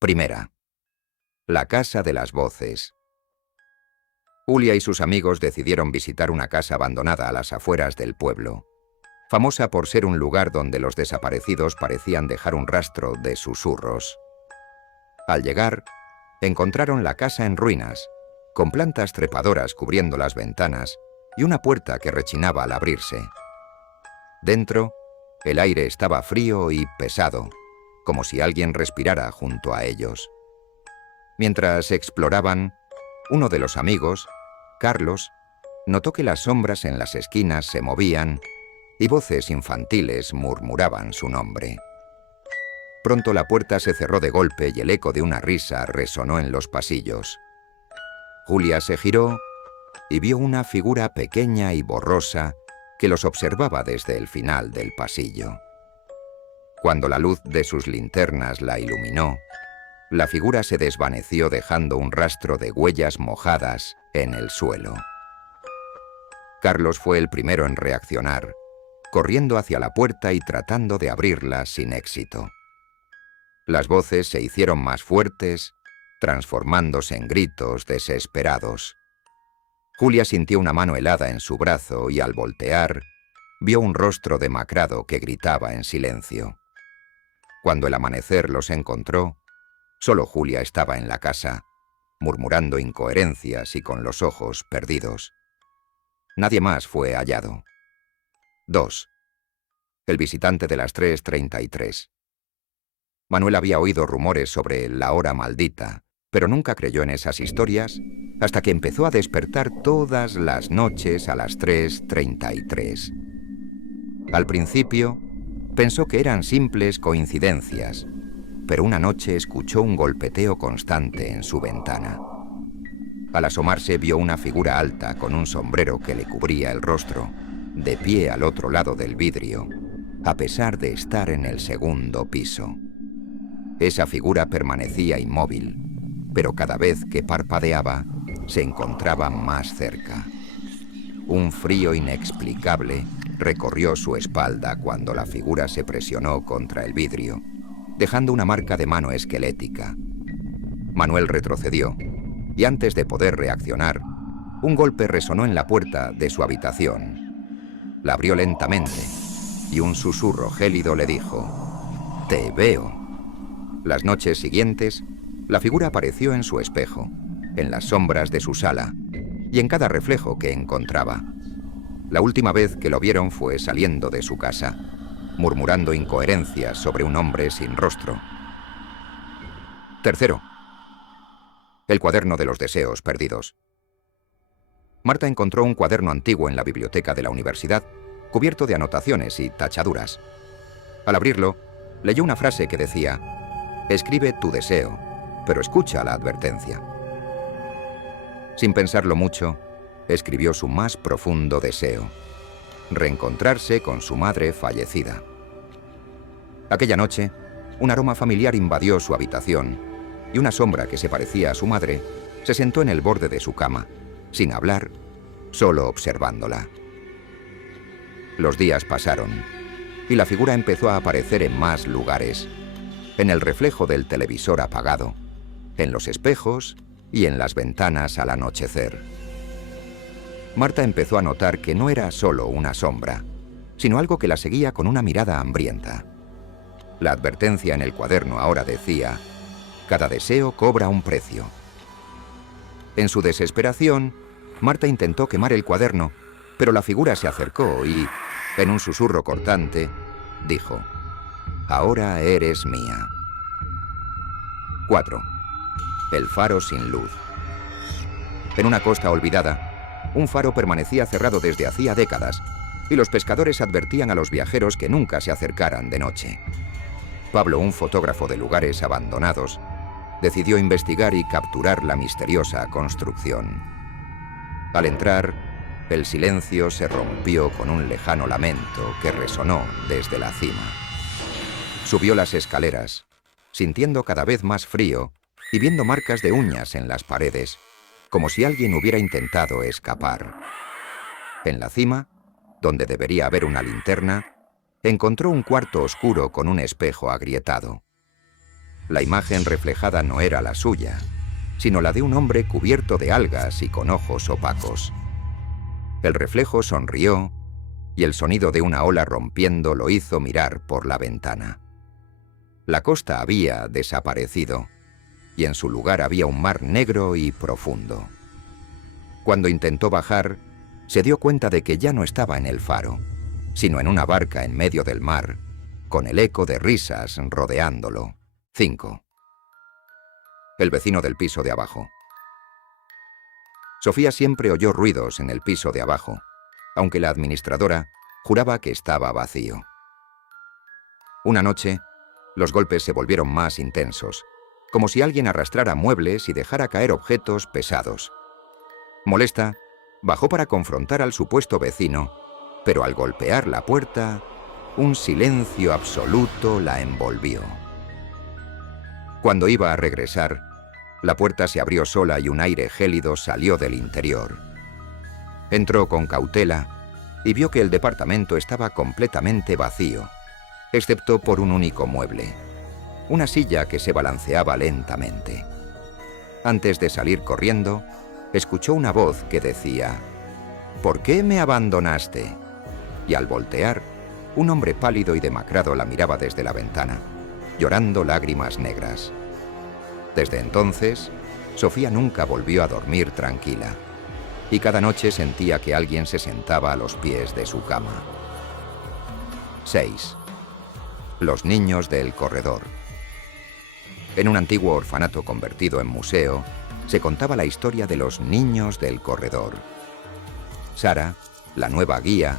Primera. La Casa de las Voces. Julia y sus amigos decidieron visitar una casa abandonada a las afueras del pueblo, famosa por ser un lugar donde los desaparecidos parecían dejar un rastro de susurros. Al llegar, encontraron la casa en ruinas, con plantas trepadoras cubriendo las ventanas y una puerta que rechinaba al abrirse. Dentro, el aire estaba frío y pesado, como si alguien respirara junto a ellos. Mientras exploraban, uno de los amigos, Carlos, notó que las sombras en las esquinas se movían y voces infantiles murmuraban su nombre. Pronto la puerta se cerró de golpe y el eco de una risa resonó en los pasillos. Julia se giró y vio una figura pequeña y borrosa que los observaba desde el final del pasillo. Cuando la luz de sus linternas la iluminó, la figura se desvaneció dejando un rastro de huellas mojadas en el suelo. Carlos fue el primero en reaccionar, corriendo hacia la puerta y tratando de abrirla sin éxito. Las voces se hicieron más fuertes, transformándose en gritos desesperados. Julia sintió una mano helada en su brazo y al voltear, vio un rostro demacrado que gritaba en silencio. Cuando el amanecer los encontró, solo Julia estaba en la casa, murmurando incoherencias y con los ojos perdidos. Nadie más fue hallado. 2. El visitante de las 3:33. Manuel había oído rumores sobre la hora maldita, pero nunca creyó en esas historias hasta que empezó a despertar todas las noches a las 3:33. Al principio, pensó que eran simples coincidencias, pero una noche escuchó un golpeteo constante en su ventana. Al asomarse vio una figura alta con un sombrero que le cubría el rostro, de pie al otro lado del vidrio, a pesar de estar en el segundo piso. Esa figura permanecía inmóvil, pero cada vez que parpadeaba, se encontraba más cerca. Un frío inexplicable recorrió su espalda cuando la figura se presionó contra el vidrio, dejando una marca de mano esquelética. Manuel retrocedió, y antes de poder reaccionar, un golpe resonó en la puerta de su habitación. La abrió lentamente, y un susurro gélido le dijo: «Te veo». Las noches siguientes, la figura apareció en su espejo, en las sombras de su sala, y en cada reflejo que encontraba. La última vez que lo vieron fue saliendo de su casa, murmurando incoherencias sobre un hombre sin rostro. Tercero. El cuaderno de los deseos perdidos. Marta encontró un cuaderno antiguo en la biblioteca de la universidad, cubierto de anotaciones y tachaduras. Al abrirlo, leyó una frase que decía: «Escribe tu deseo, pero escucha la advertencia». Sin pensarlo mucho, escribió su más profundo deseo: reencontrarse con su madre fallecida. Aquella noche, un aroma familiar invadió su habitación y una sombra que se parecía a su madre se sentó en el borde de su cama, sin hablar, solo observándola. Los días pasaron y la figura empezó a aparecer en más lugares, en el reflejo del televisor apagado, en los espejos y en las ventanas al anochecer. Marta empezó a notar que no era solo una sombra, sino algo que la seguía con una mirada hambrienta. La advertencia en el cuaderno ahora decía: «Cada deseo cobra un precio». En su desesperación, Marta intentó quemar el cuaderno, pero la figura se acercó y, en un susurro cortante, dijo: «Ahora eres mía». 4. El faro sin luz. En una costa olvidada, un faro permanecía cerrado desde hacía décadas y los pescadores advertían a los viajeros que nunca se acercaran de noche. Pablo, un fotógrafo de lugares abandonados, decidió investigar y capturar la misteriosa construcción. Al entrar, el silencio se rompió con un lejano lamento que resonó desde la cima. Subió las escaleras, sintiendo cada vez más frío y viendo marcas de uñas en las paredes, como si alguien hubiera intentado escapar. En la cima, donde debería haber una linterna, encontró un cuarto oscuro con un espejo agrietado. La imagen reflejada no era la suya, sino la de un hombre cubierto de algas y con ojos opacos. El reflejo sonrió y el sonido de una ola rompiendo lo hizo mirar por la ventana. La costa había desaparecido y en su lugar había un mar negro y profundo. Cuando intentó bajar, se dio cuenta de que ya no estaba en el faro, sino en una barca en medio del mar, con el eco de risas rodeándolo. 5. El vecino del piso de abajo. Sofía siempre oyó ruidos en el piso de abajo, aunque la administradora juraba que estaba vacío. Una noche, los golpes se volvieron más intensos, como si alguien arrastrara muebles y dejara caer objetos pesados. Molesta, bajó para confrontar al supuesto vecino, pero al golpear la puerta, un silencio absoluto la envolvió. Cuando iba a regresar, la puerta se abrió sola y un aire gélido salió del interior. Entró con cautela y vio que el departamento estaba completamente vacío, excepto por un único mueble, una silla que se balanceaba lentamente. Antes de salir corriendo, escuchó una voz que decía: «¿Por qué me abandonaste?». Y al voltear, un hombre pálido y demacrado la miraba desde la ventana, llorando lágrimas negras. Desde entonces, Sofía nunca volvió a dormir tranquila, y cada noche sentía que alguien se sentaba a los pies de su cama. 6. Los niños del corredor. En un antiguo orfanato convertido en museo, se contaba la historia de los niños del corredor. Sara, la nueva guía,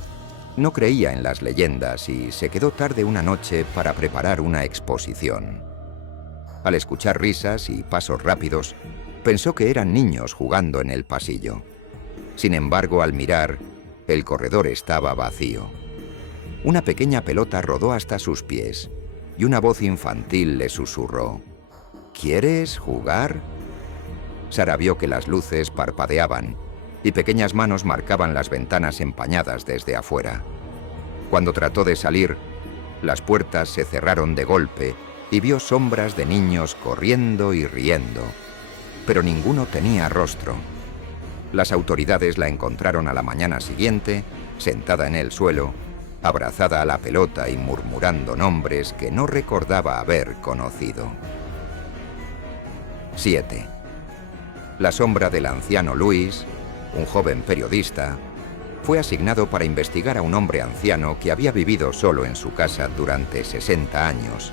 no creía en las leyendas y se quedó tarde una noche para preparar una exposición. Al escuchar risas y pasos rápidos, pensó que eran niños jugando en el pasillo. Sin embargo, al mirar, el corredor estaba vacío. Una pequeña pelota rodó hasta sus pies y una voz infantil le susurró: «¿Quieres jugar?». Sara vio que las luces parpadeaban y pequeñas manos marcaban las ventanas empañadas desde afuera. Cuando trató de salir, las puertas se cerraron de golpe y vio sombras de niños corriendo y riendo, pero ninguno tenía rostro. Las autoridades la encontraron a la mañana siguiente, sentada en el suelo, abrazada a la pelota y murmurando nombres que no recordaba haber conocido. 7. La sombra del anciano Luis, un joven periodista, fue asignado para investigar a un hombre anciano que había vivido solo en su casa durante 60 años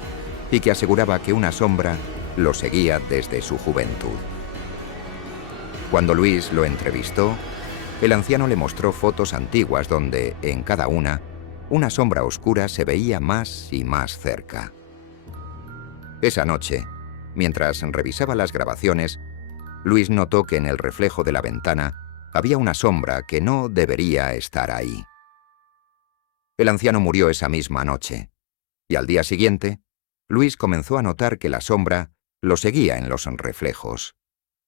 y que aseguraba que una sombra lo seguía desde su juventud. Cuando Luis lo entrevistó, el anciano le mostró fotos antiguas donde, en cada una sombra oscura se veía más y más cerca. Esa noche, mientras revisaba las grabaciones, Luis notó que en el reflejo de la ventana había una sombra que no debería estar ahí. El anciano murió esa misma noche, y al día siguiente, Luis comenzó a notar que la sombra lo seguía en los reflejos,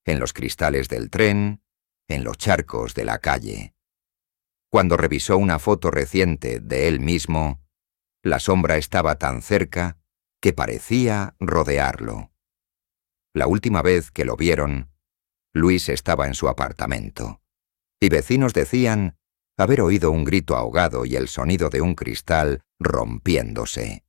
en los cristales del tren, en los charcos de la calle. Cuando revisó una foto reciente de él mismo, la sombra estaba tan cerca que parecía rodearlo. La última vez que lo vieron, Luis estaba en su apartamento, y vecinos decían haber oído un grito ahogado y el sonido de un cristal rompiéndose.